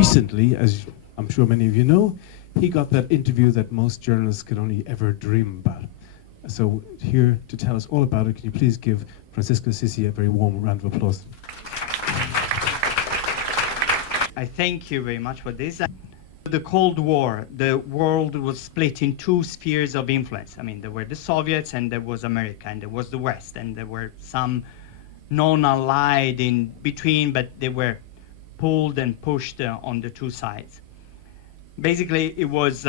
recently, as I'm sure many of you know, he got that interview that most journalists could only ever dream about. So here to tell us all about it, can you please give Francesco Sisci a very warm round of applause. I thank you very much for this. The Cold War, the world was split in two spheres of influence. I mean, there were the Soviets and there was America and there was the West, and there were some non-allied in between, but they were pulled and pushed on the two sides. Basically, it was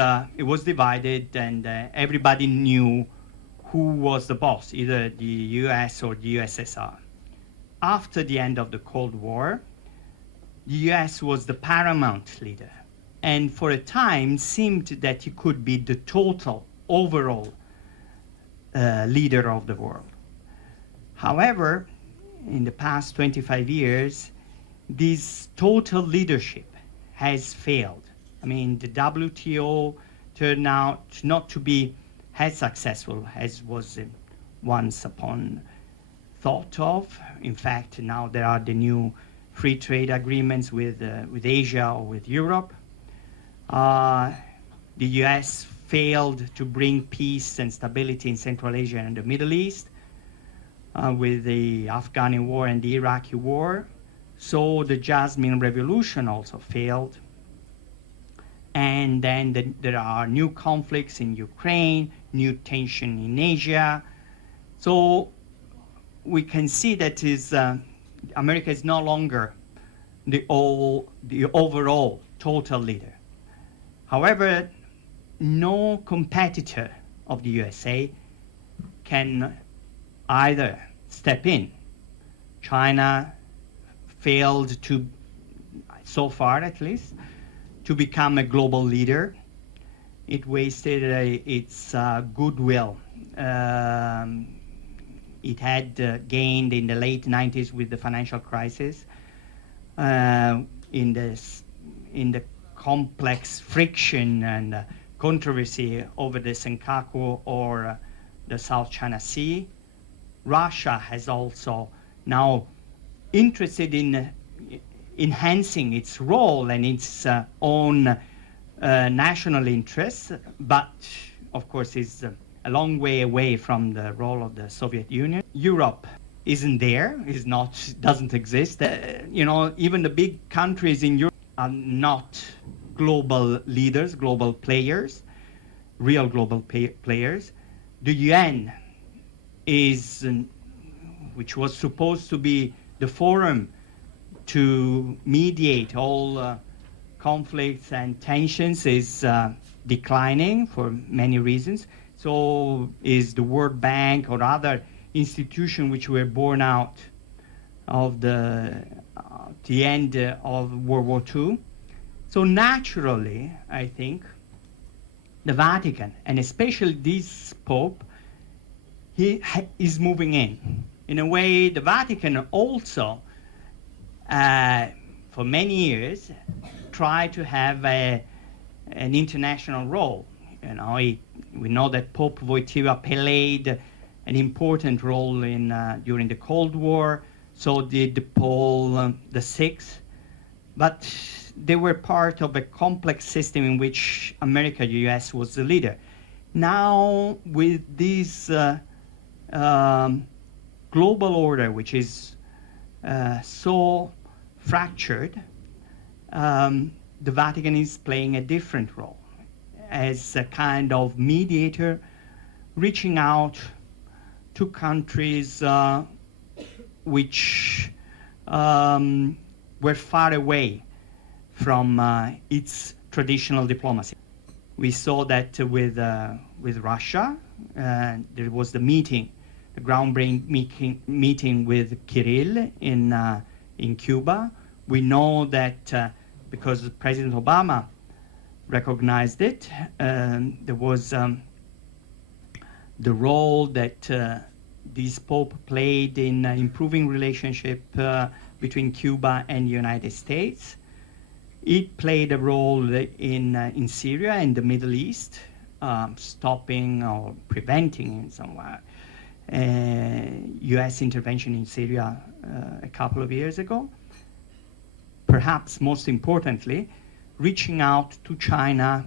divided, and everybody knew who was the boss, either the US or the USSR. After the end of the Cold War, the US was the paramount leader, and for a time seemed that he could be the total, overall leader of the world. However, in the past 25 years, this total leadership has failed. I mean, the WTO turned out not to be as successful as was once upon thought of. In fact, now there are the new free trade agreements with Asia or with Europe. The US failed to bring peace and stability in Central Asia and the Middle East with the Afghani war and the Iraqi war. So the Jasmine Revolution also failed. And then there are new conflicts in Ukraine, new tension in Asia. So we can see that America is no longer the overall total leader. However, no competitor of the USA can either step in. China failed to, so far at least, to become a global leader. It wasted its goodwill. It had gained in the late 90s with the financial crisis, in the complex friction and controversy over the Senkaku or the South China Sea. Russia has also now interested in enhancing its role and its own national interests, but of course is a long way away from the role of the Soviet Union. Europe isn't there, doesn't exist. Even the big countries in Europe are not global leaders, global players, real global players. The UN is, which was supposed to be the forum to mediate all conflicts and tensions, is declining for many reasons. So is the World Bank or other institutions which were born out of the end of World War II. So naturally, I think, the Vatican, and especially this Pope, he is moving in. In a way, the Vatican also, for many years, tried to have an international role. We know that Pope Wojtyła played an important role during the Cold War. So did Paul VI. But they were part of a complex system in which America, the US, was the leader. Now, with this global order, which is so fractured, the Vatican is playing a different role as a kind of mediator, reaching out to countries which were far away from its traditional diplomacy. We saw that with Russia. There was the groundbreaking meeting with Kirill in Cuba. We know that because President Obama recognized it, there was the role that this Pope played in improving relationship between Cuba and the United States. It played a role in Syria and the Middle East, stopping or preventing in some way U.S. intervention in Syria a couple of years ago. perhaps most importantly, reaching out to China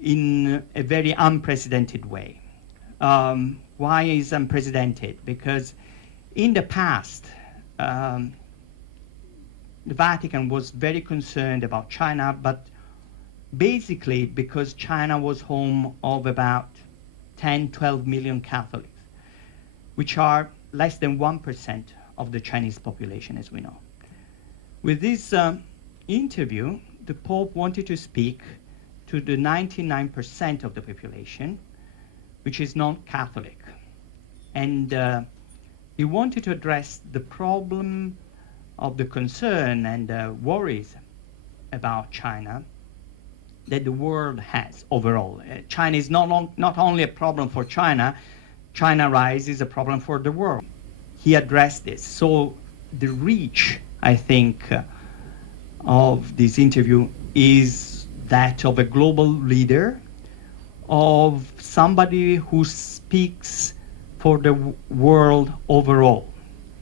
in a very unprecedented way. Why is unprecedented? Because in the past, the Vatican was very concerned about China, but basically because China was home of about 10, 12 million Catholics, which are less than 1% of the Chinese population, as we know. With this interview, the Pope wanted to speak to the 99% of the population, which is non-Catholic. And he wanted to address the problem of the concern and worries about China that the world has overall. China is not only a problem for China, China Rise is a problem for the world. He addressed this. So the reach, I think, of this interview is that of a global leader, of somebody who speaks for the world overall,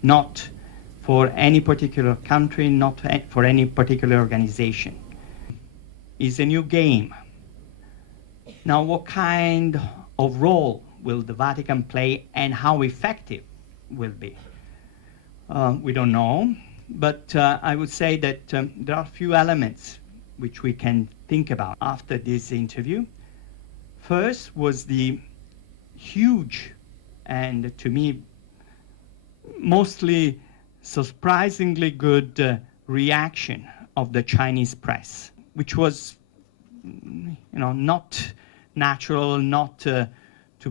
not for any particular country, not for any particular organization. It's a new game. Now, what kind of role will the Vatican play and how effective will be? We don't know, but I would say that there are a few elements which we can think about after this interview. First was the huge and, to me, mostly surprisingly good reaction of the Chinese press, which was, not natural, not to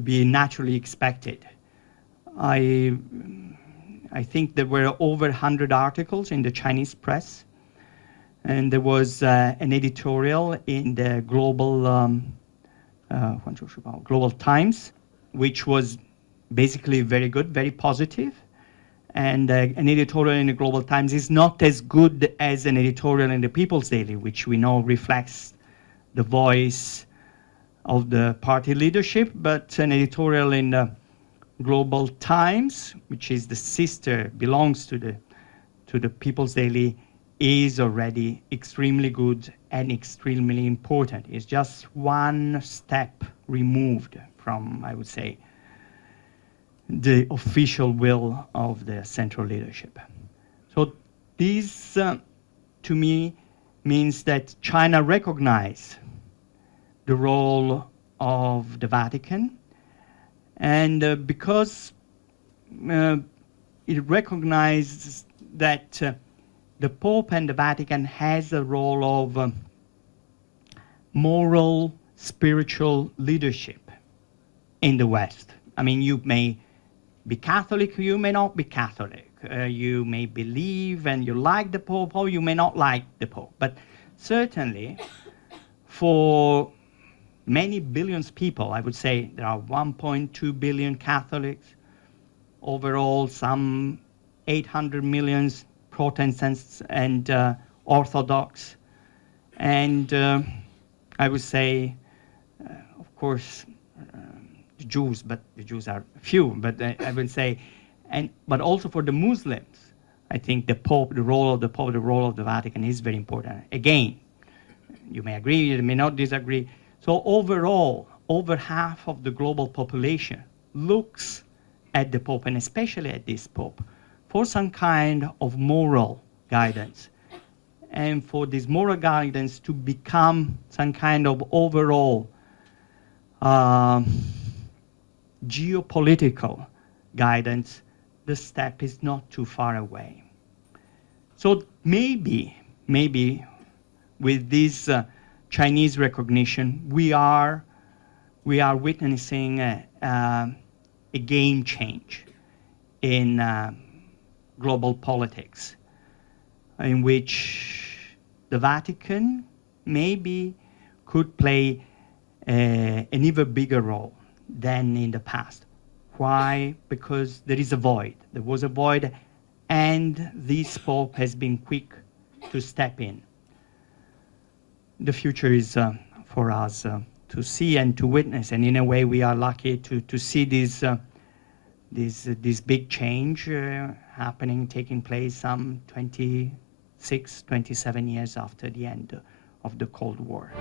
be naturally expected. I think there were over 100 articles in the Chinese press, and there was an editorial in the Global Times, which was basically very good, very positive. And an editorial in the Global Times is not as good as an editorial in the People's Daily, which we know reflects the voice of the party leadership, but an editorial in the Global Times, which is the sister, belongs to the People's Daily, is already extremely good and extremely important. It's just one step removed from, I would say, the official will of the central leadership. So this, to me, means that China recognized the role of the Vatican, and because it recognizes that the Pope and the Vatican has a role of moral, spiritual leadership in the West. I mean, you may be Catholic, you may not be Catholic. You may believe and you like the Pope, or you may not like the Pope. But certainly, for many billions of people, I would say there are 1.2 billion Catholics, overall some 800 million Protestants and Orthodox, and I would say, of course, the Jews, but the Jews are few, but I would say, but also for the Muslims, I think the Pope, the role of the Pope, the role of the Vatican is very important. Again, you may agree, you may not disagree. So overall, over half of the global population looks at the Pope, and especially at this Pope, for some kind of moral guidance, and for this moral guidance to become some kind of overall geopolitical guidance. The step is not too far away. So maybe with this Chinese recognition, we are witnessing a game change in global politics, in which the Vatican maybe could play an even bigger role than in the past. Why? Because there is a void. There was a void, and this Pope has been quick to step in. The future is for us to see and to witness, and in a way we are lucky to see this big change happening, taking place some 20 27 years after the end of the Cold War.